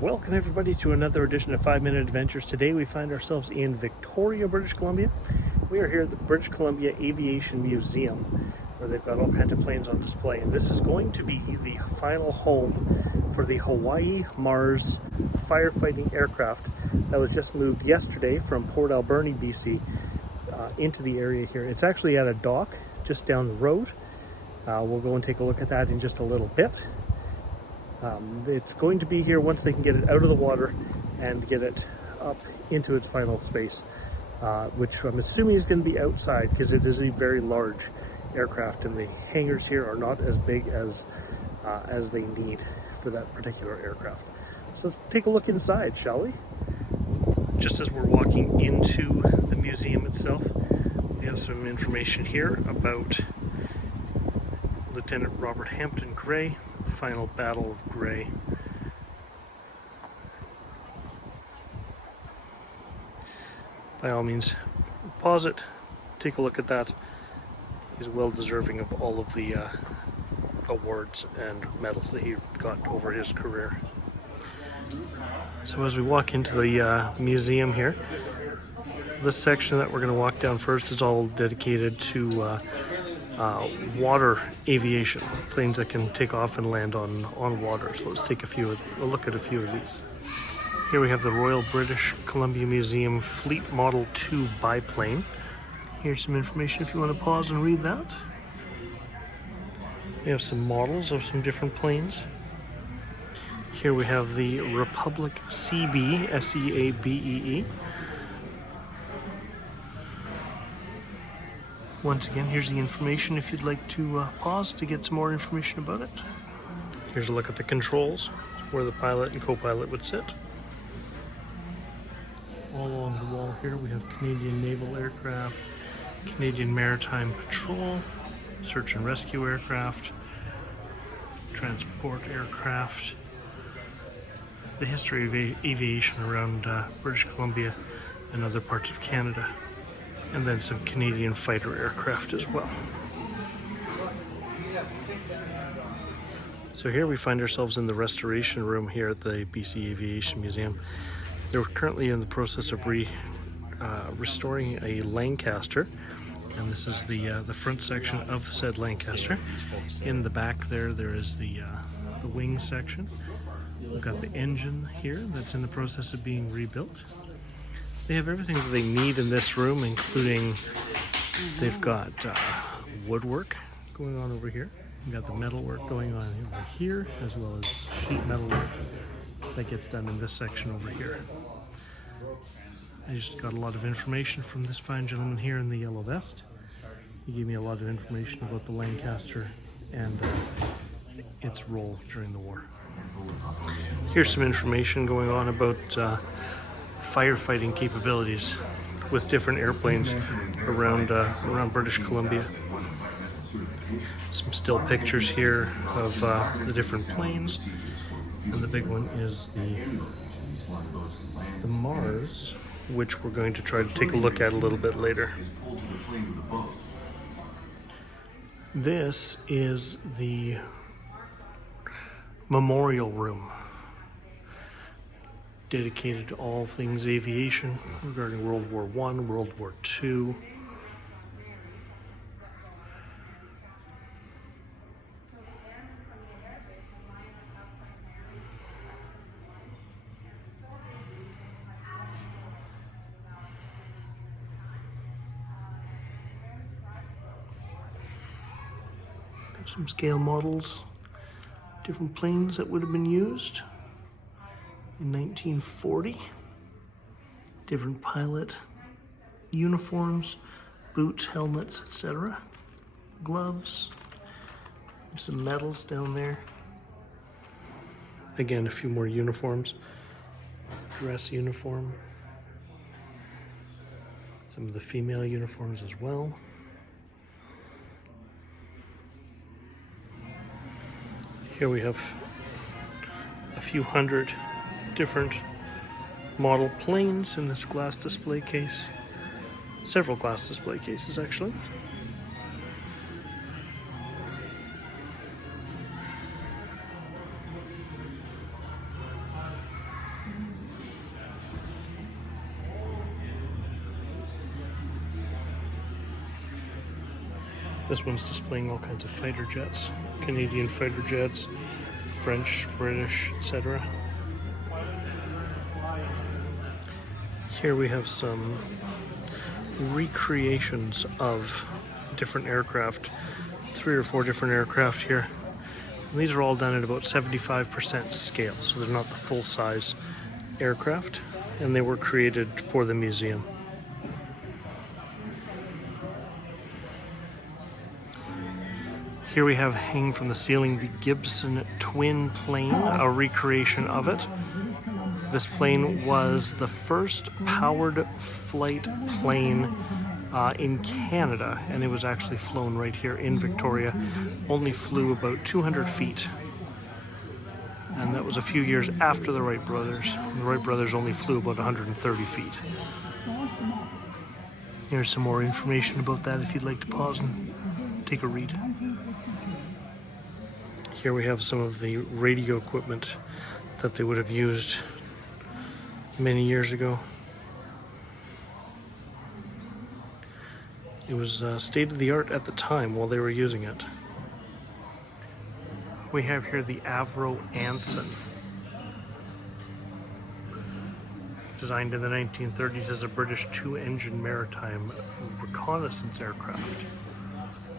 Welcome everybody to another edition of 5-Minute Adventures. Today we find ourselves in Victoria, British Columbia. We are here at the British Columbia Aviation Museum, where they've got all kinds of planes on display. And this is going to be the final home for the Hawaii Mars firefighting aircraft that was just moved yesterday from Port Alberni, BC, into the area here. It's actually at a dock just down the road. We'll go and take a look at that in just a little bit. It's going to be here once they can get it out of the water and get it up into its final space, which I'm assuming is going to be outside because it is a very large aircraft and the hangars here are not as big as they need for that particular aircraft. So let's take a look inside, shall we? Just as we're walking into the museum itself, we have some information here about Lieutenant Robert Hampton Gray, the final Battle of Gray. By all means, pause it, take a look at that. He's well deserving of all of the awards and medals that he got over his career. So as we walk into the museum here, this section that we're going to walk down first is all dedicated to water aviation, planes that can take off and land on water. So let's take a look at a few of these. Here we have the Royal British Columbia Museum Fleet Model 2 biplane. Here's some information if you want to pause and read that. We have some models of some different planes. Here we have the Republic CB, S-E-A-B-E-E. Once again, here's the information if you'd like to pause to get some more information about it. Here's a look at the controls, where the pilot and co-pilot would sit. All along the wall here we have Canadian Naval Aircraft, Canadian Maritime Patrol, Search and Rescue Aircraft, Transport Aircraft, the history of aviation around British Columbia and other parts of Canada, and then some Canadian fighter aircraft as well. So here we find ourselves in the restoration room here at the BC Aviation Museum. They're currently in the process of restoring a Lancaster, and this is the front section of said Lancaster. In the back there is the wing section. We've got the engine here that's in the process of being rebuilt. They have everything that they need in this room, including they've got woodwork going on over here. We've got the metal work going on over here, as well as sheet metal work that gets done in this section over here. I just got a lot of information from this fine gentleman here in the yellow vest. He gave me a lot of information about the Lancaster and its role during the war. Here's some information going on about firefighting capabilities with different airplanes around British Columbia. Some still pictures here of the different planes, and the big one is the Mars, which we're going to try to take a look at a little bit later. This is the memorial room, dedicated to all things aviation regarding World War I, World War II. Some scale models, different planes that would have been used in 1940, different pilot uniforms, boots, helmets, etc., gloves, some medals down there. Again, a few more uniforms, dress uniform, some of the female uniforms as well. Here we have a few hundred different model planes in this glass display case. Several glass display cases, actually. This one's displaying all kinds of fighter jets, Canadian fighter jets, French, British, etc. Here we have some recreations of different aircraft, 3 or 4 different aircraft here. And these are all done at about 75% scale, so they're not the full-size aircraft, and they were created for the museum. Here we have hanging from the ceiling the Gibson twin plane, a recreation of it. This plane was the first powered flight plane in Canada, and it was actually flown right here in Victoria. Only flew about 200 feet. And that was a few years after the Wright brothers. The Wright brothers only flew about 130 feet. Here's some more information about that if you'd like to pause and take a read. Here we have some of the radio equipment that they would have used many years ago. It was state-of-the-art at the time while they were using it. We have here the Avro Anson, designed in the 1930s as a British 2-engine maritime reconnaissance aircraft.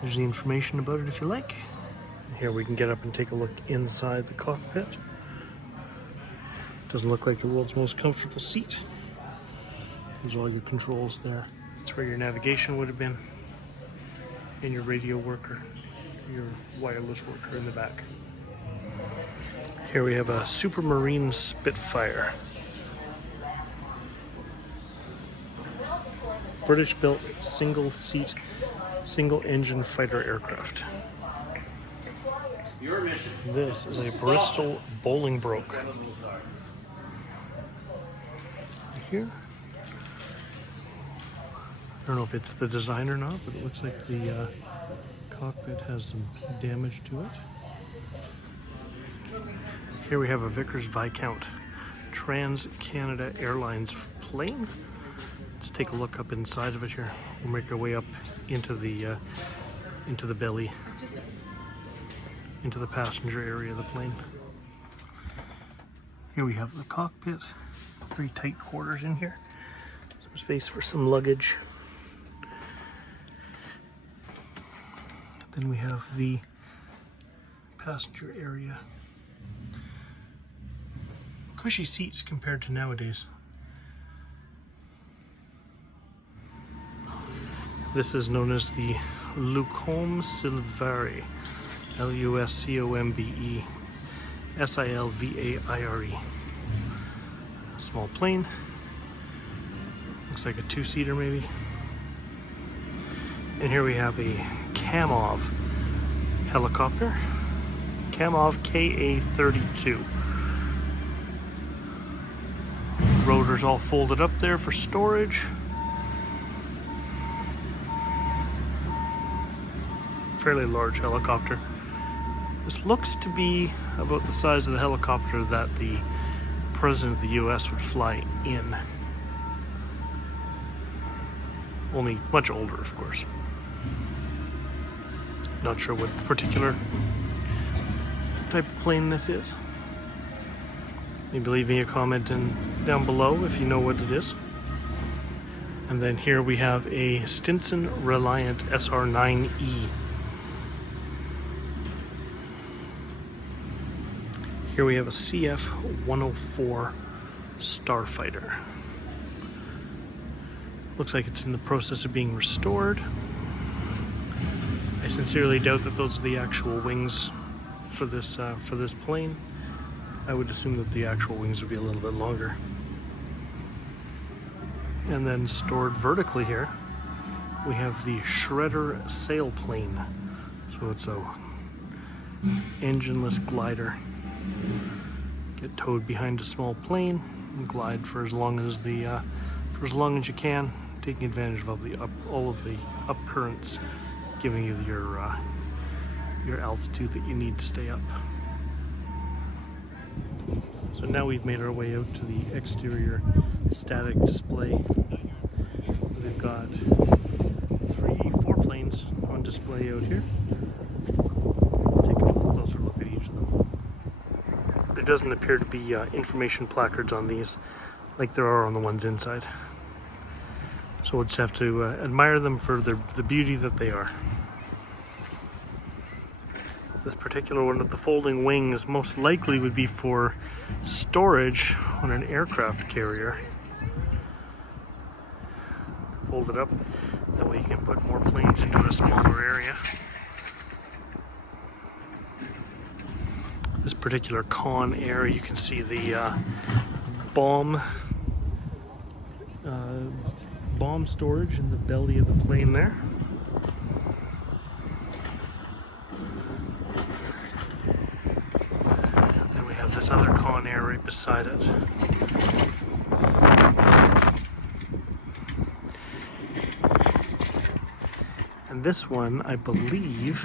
There's the information about it if you like. Here we can get up and take a look inside the cockpit. Doesn't look like the world's most comfortable seat. There's all your controls there. That's where your navigation would have been, and your radio worker, your wireless worker in the back. Here we have a Supermarine Spitfire. British-built single-seat, single-engine fighter aircraft. This is a Bristol Bolingbroke. Here. I don't know if it's the design or not, but it looks like the cockpit has some damage to it. Here we have a Vickers Viscount Trans-Canada Airlines plane. Let's take a look up inside of it here. We'll make our way up into the belly, into the passenger area of the plane. Here we have the cockpit. Very tight quarters in here. Some space for some luggage. Then we have the passenger area. Cushy seats compared to nowadays. This is known as the Lucombe Silvare, Luscombe Silvaire. Small plane. Looks like a 2-seater maybe. And here we have a Kamov helicopter. Kamov KA-32. Rotors all folded up there for storage. Fairly large helicopter. This looks to be about the size of the helicopter that the President of the US would fly in. Only much older, of course. Not sure what particular type of plane this is. Maybe leave me a comment down below if you know what it is. And then here we have a Stinson Reliant SR-9E. Here we have a CF-104 Starfighter. Looks like it's in the process of being restored. I sincerely doubt that those are the actual wings for this plane. I would assume that the actual wings would be a little bit longer. And then stored vertically here, we have the Shredder sailplane. So it's a engineless glider. Get towed behind a small plane and glide for as long as you can, taking advantage of all of the up currents, giving you your altitude that you need to stay up. So now we've made our way out to the exterior static display. We've got 4 planes planes on display out here. Take a closer look at each of them. There doesn't appear to be information placards on these like there are on the ones inside. So we'll just have to admire them for the beauty that they are. This particular one with the folding wings most likely would be for storage on an aircraft carrier. Fold it up, that way you can put more planes into a smaller area. This particular Con Air, you can see the bomb storage in the belly of the plane there. Then we have this other Con Air right beside it. And this one, I believe,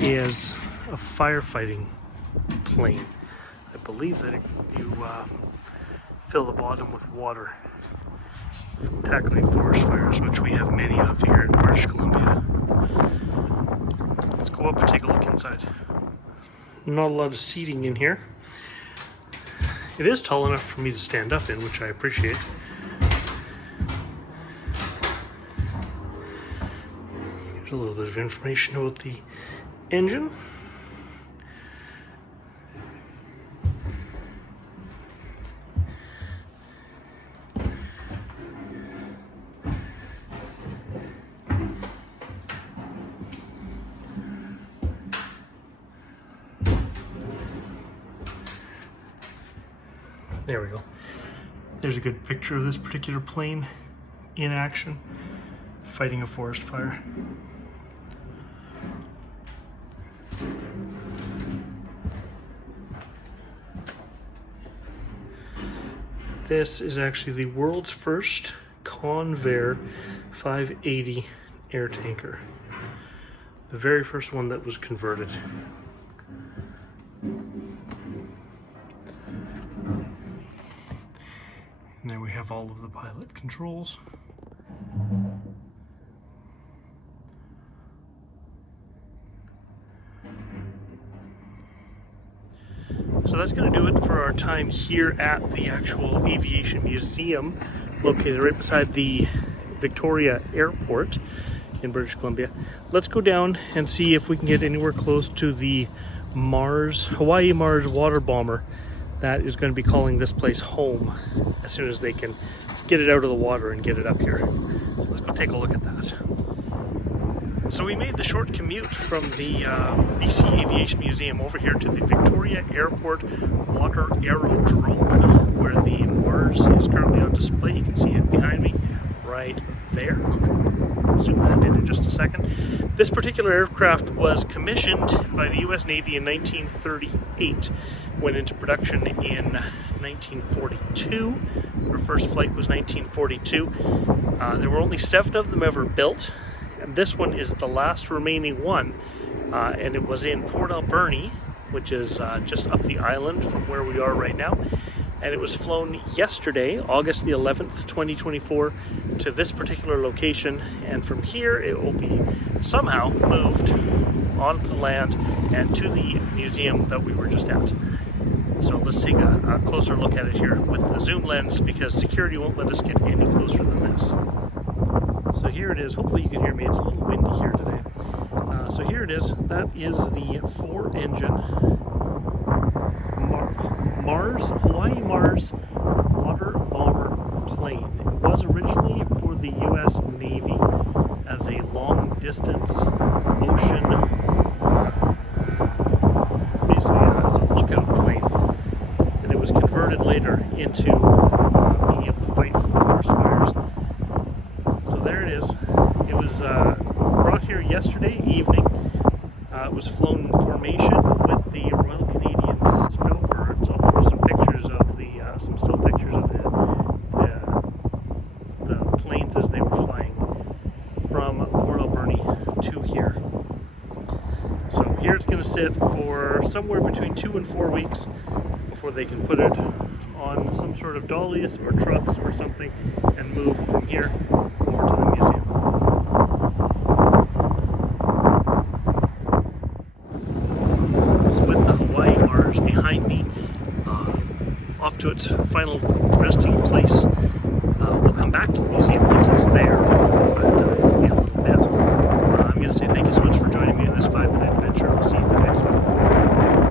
is a firefighting plane. I believe that you fill the bottom with water from tackling forest fires, which we have many of here in British Columbia. Let's go up and take a look inside. Not a lot of seating in here. It is tall enough for me to stand up in, which I appreciate. Here's a little bit of information about the engine. There we go. There's a good picture of this particular plane in action, fighting a forest fire. This is actually the world's first Convair 580 air tanker. The very first one that was converted. And there we have all of the pilot controls. So that's going to do it for our time here at the actual Aviation Museum, located right beside the Victoria Airport in British Columbia. Let's go down and see if we can get anywhere close to the Hawaii Mars water bomber that is going to be calling this place home as soon as they can get it out of the water and get it up here. Let's go take a look at that. So we made the short commute from the BC Aviation Museum over here to the Victoria Airport Water Aerodrome, where the Mars is currently on display. You can see it behind me right there. I'll zoom that in just a second. This particular aircraft was commissioned by the US Navy in 1938, went into production in 1942. Our first flight was 1942. There were only 7 of them ever built. And this one is the last remaining one, and it was in Port Alberni, which is just up the island from where we are right now. And it was flown yesterday, August the 11th, 2024, to this particular location. And from here, it will be somehow moved onto land and to the museum that we were just at. So let's take a closer look at it here with the zoom lens, because security won't let us get any closer than this. So here it is. Hopefully you can hear me. It's a little windy here today. So here it is. That is the 4-engine Hawaii Mars water bomber plane. It was originally for the US Navy as a long-distance ocean, basically as a lookout plane. And it was converted later into being able to fight forest fires. So there it is. It was brought here yesterday evening. It was flown in formation with the Royal Canadian Snowbirds. I'll throw some pictures of some still pictures of the planes as they were flying from Port Alberni to here. So here it's going to sit for somewhere between 2 and 4 weeks before they can put it on some sort of dollies or trucks or something and move from here over to the museum. behind me, off to its final resting place. We'll come back to the museum once it's there.